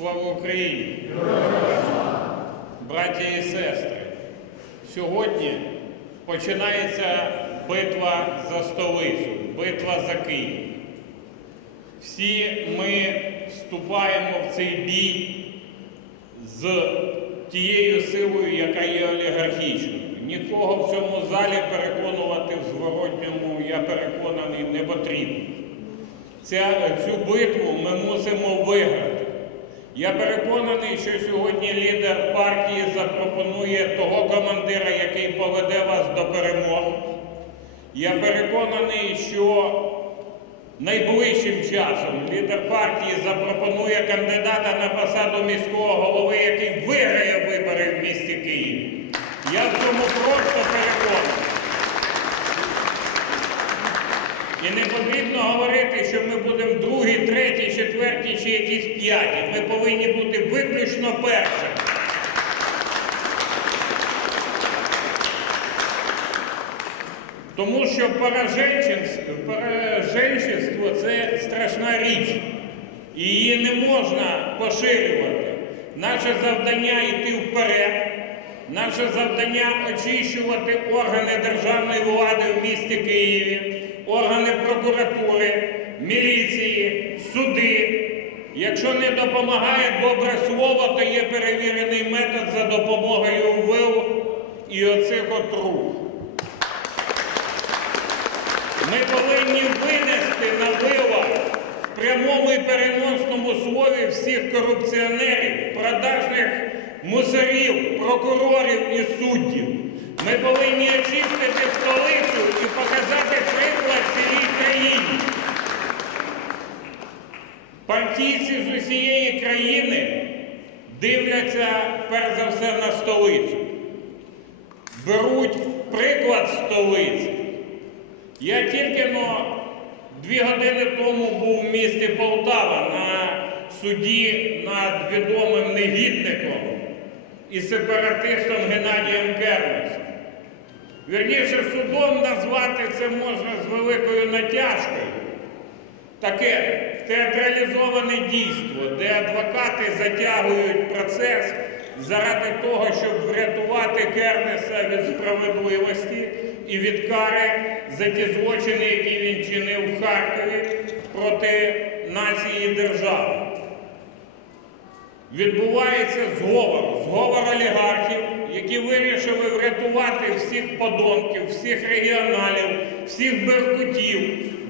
Слава Україні! Браття і сестри! Сьогодні починається битва за столицю, битва за Київ. Всі ми вступаємо в цей бій з тією силою, яка є олігархічною. Нікого в цьому залі переконувати в зворотньому, я переконаний, не потрібно. Ця, цю битву ми мусимо виграти. Я переконаний, що сьогодні лідер партії запропонує того командира, який поведе вас до перемоги. Я переконаний, що найближчим часом лідер партії запропонує кандидата на посаду міського голови, який виграє вибори в місті Києві. Я в цьому просто переконаний. І не потрібно говорити, що ми будемо другі, треті, четверті чи якісь п'яті. Ми повинні бути виключно першими. Тому що пораженчество – це страшна річ. Її не можна поширювати. Наше завдання йти вперед. Наше завдання очищувати органи державної влади в місті Києві, органи прокуратури, міліції, суди. Якщо не допомагає добре слово, то є перевірений метод за допомогою вил і оцих отрух. Ми повинні винести на вила в прямому і переносному слові всіх корупціонерів, продажних мусорів, прокурорів і суддів. Ми повинні очистити столицю і показати приклад цілій країні. Партійці з усієї країни дивляться перш за все на столицю, беруть приклад столиці. Я тільки но дві години тому був в місті Полтава на суді над відомим негідником і сепаратистом Геннадієм Кернесом. Вірніше, судом назвати це можна з великою натяжкою. Таке театралізоване дійство, де адвокати затягують процес заради того, щоб врятувати Кернеса від справедливості і від кари за ті злочини, які він чинив в Харкові проти нації і держави. Відбувається зговор, зговор олігархів, які вирішили врятувати всіх подонків, всіх регіоналів, всіх беркутів,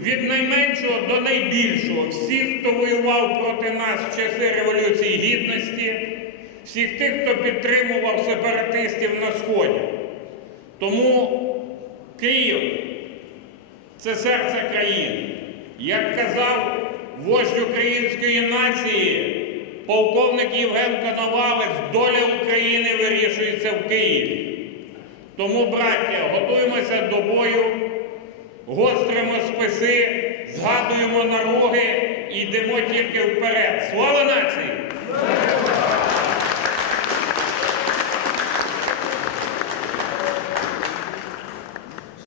від найменшого до найбільшого, всіх, хто воював проти нас в часи Революції Гідності, всіх тих, хто підтримував сепаратистів на Сході. Тому Київ це серце країни. Як казав вождь української нації, полковник Євген Коновалець, доля України вирішується в Києві. Тому, браття, готуємося до бою, гостримо списи, згадуємо нароги і йдемо тільки вперед. Слава нації!